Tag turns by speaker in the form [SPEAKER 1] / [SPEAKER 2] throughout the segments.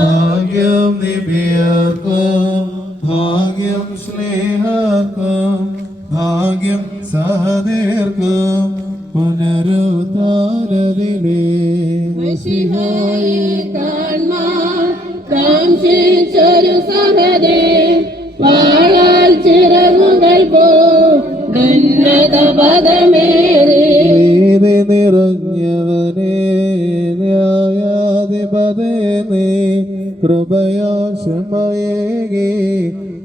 [SPEAKER 1] ഭാഗ്യം നിബിയർക്കും ഭാഗ്യം സ്നേഹർക്കും സഹദേർക്കും പുനരുദ്ധാരതിലേ
[SPEAKER 2] മിശിഹായെ കാൺമാൻ കാംക്ഷിച്ചൊരു സഹദേ.
[SPEAKER 1] ന്യായാധിപതേ നീ കൃപയാ ക്ഷമയേകി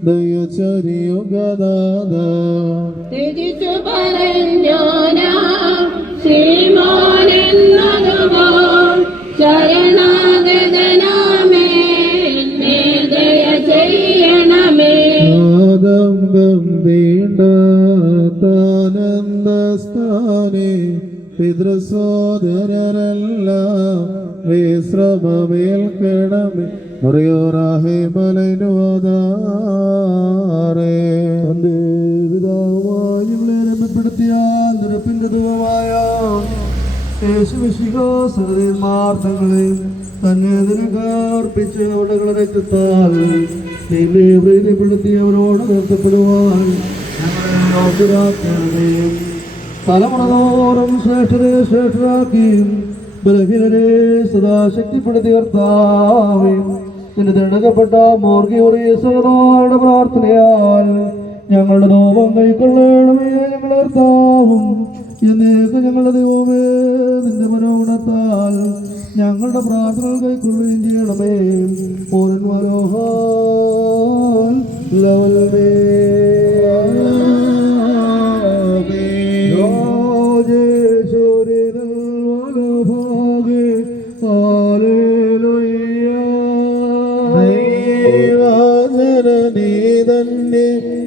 [SPEAKER 1] ദയചൊരിയുഗദാദ
[SPEAKER 2] തിരിച്ചു പറഞ്ഞോനാ ശ്രീമോനെന്നതുമോ ശരണാഗതനാമേ
[SPEAKER 1] പിതൃസോദരരെല്ലാം വിശ്രമമേൽക്കണമേ മുറിയോറാഹേ
[SPEAKER 3] മലനുവാദാറേ പിതാവുമായി ധൂവമായ യേശുവിശിക സഹോദരന്മാർ തങ്ങളെ തന്നെ നിനക്ക് അർപ്പിച്ച് അവിടെ രക്തത്താൽ നിന്നെ പ്രീതിപ്പെടുത്തിയവരോട് നിർത്തപ്പെടുവാൻ ഞങ്ങളെ തലമുറതോറും ശ്രേഷ്ഠരെ ശ്രേഷ്ഠരാക്കിയും ബലഹീനരെ സദാ ശക്തിപ്പെടുത്തി കർത്താവേ നിന്റെ തിരഞ്ഞെടുക്കപ്പെട്ട മോർഗിയോറിയുടെ പ്രാർത്ഥനയാൽ ഞങ്ങളുടെ നോപം കൈക്കൊള്ളണമേ ഞങ്ങളുടെ കർത്താവും. എന്നേക്ക് ഞങ്ങളുടെ ദൈവമേ നിന്റെ മനോഗുണത്താൽ ഞങ്ങളുടെ പ്രാർത്ഥന കൈക്കൊള്ളുകയും ചെയ്യണമേ. പൂരൻ മനോഹാൻ ലവൽമേ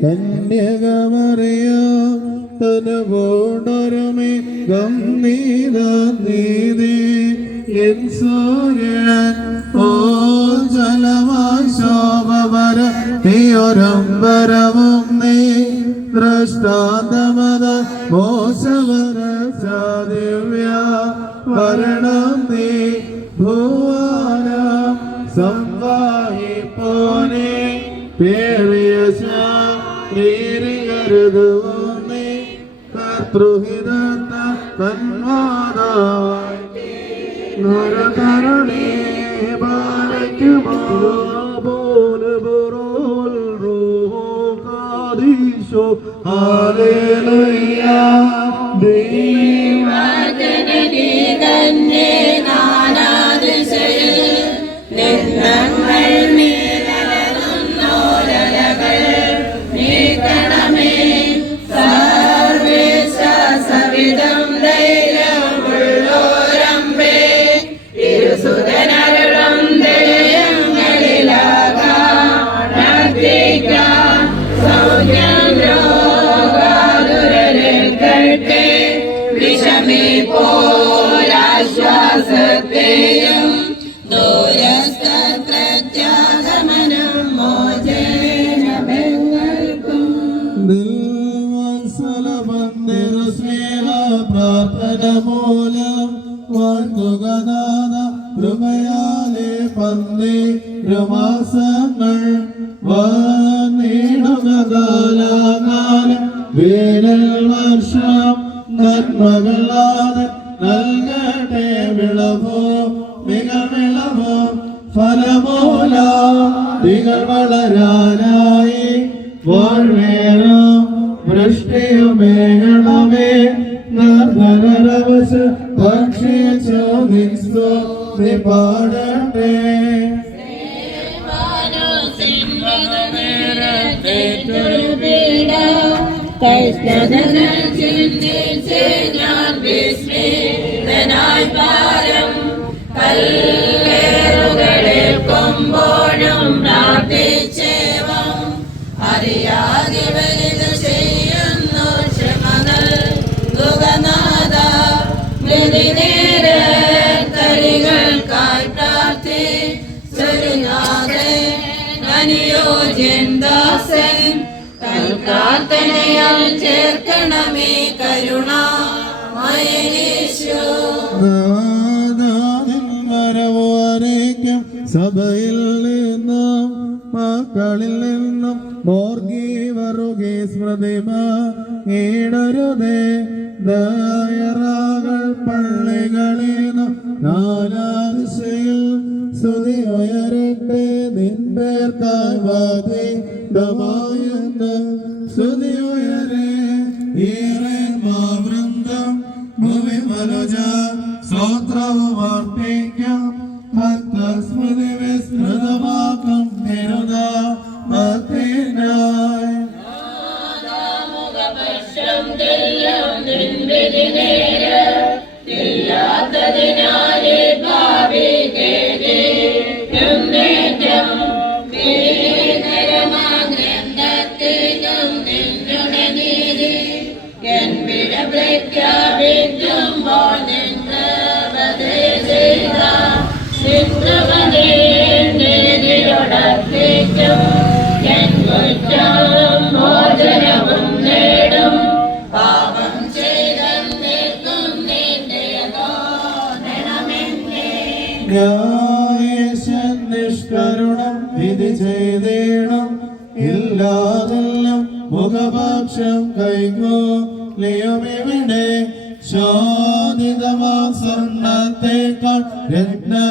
[SPEAKER 1] കന്യകമറിയ തനപോണരമേ ഗംഭീര നീതി എൻ സൂര്യൻ ഓ ജലമായി ശോഭവര നീയൊരമ്പരവും നീ ദൃഷ്ടാന്തമത മോശവര ഭൂവാനം ശാരീരികരുതുവോനെ കർത്തൃഹിതത്ത തന്മാതായി നരകരണേ ബാലയ്ക്കുമോ
[SPEAKER 3] പോലെ ബറോൽ റൂഹോ കാദീശോ ഹാലേലുയ്യ ദൈവ
[SPEAKER 2] പോലാശ്വാസത്തെയും ദൂരസ്ഥ പ്രത്യാഗമനം
[SPEAKER 1] ദിൽവത്സലമന്ദിര സ്നേഹ പ്രാർത്ഥന മൂലം വാഴ്ത്തുകനാഥ കൃപയാലെ പന്നി രമാസങ്ങൾ വന്നിടുക കാലാകാലം വേനൽ വർഷം നന്മകളാതെ നൽകട്ടെ വിളവോ മികവിളവോ ഫലമൂല നിങ്ങൾ വളരാനായി വാഴ്വേണം വൃഷ്ടിയുമേകണമേ നിർധനരവശ ഭക്ഷിച്ചു നിസ്തു പാടട്ടെ.
[SPEAKER 2] കൈഷ്ണതനാൽ ചിന്തിച്ച് ഞാൻ വിസ്മൃതനായി പാരം കല്ലേറുകളെ കൊമ്പോഴും പ്രാർത്ഥിച്ചേവം അറിയാതെ വലുത് ചെയ്യുന്നു ക്ഷമ നേര കരികൾക്കായി പ്രാർത്ഥി സ്വരുനാഥൻ അനുയോജ്യൻ ദാസൻ പ്രാർത്ഥനയാൽ ചേർക്കണമേ കരുണ. മയനേശു
[SPEAKER 1] വരവോരേക്കും സഭയിൽ നിന്നും മക്കളിൽ നിന്നും മോർഗി വറുകെ സ്മൃതിമ ദയറാകൾ പള്ളികളിലും നാലാദിശയിൽ സ്തുതി ഉയരട്ടെ. നിൻപേർക്കായി വാദിതമായെന്ന് സ്തുതി ഉയരേ. ഈറേന്മാവൃന്ദം ഭൂമി മനുജ സ്തോത്രവും ഭക്തസ്മൃതി വിസ്മൃതമാക്കും നിരുത ഭക്തിനായി.
[SPEAKER 2] ഇല്ലാത്തതിനാലെ ഭാവി കേട്ടം ഗ്രന്ഥത്തിനും നിന്നുടെ
[SPEAKER 1] നിഷ്കരുണം വിധി ചെയ്തേണം. ഇല്ലാതെല്ലാം മുഖപക്ഷം കൈകോ ലിയുമിവിടെ ശോധിതമാ സ്വർണത്തേക്കാൾ രത്ന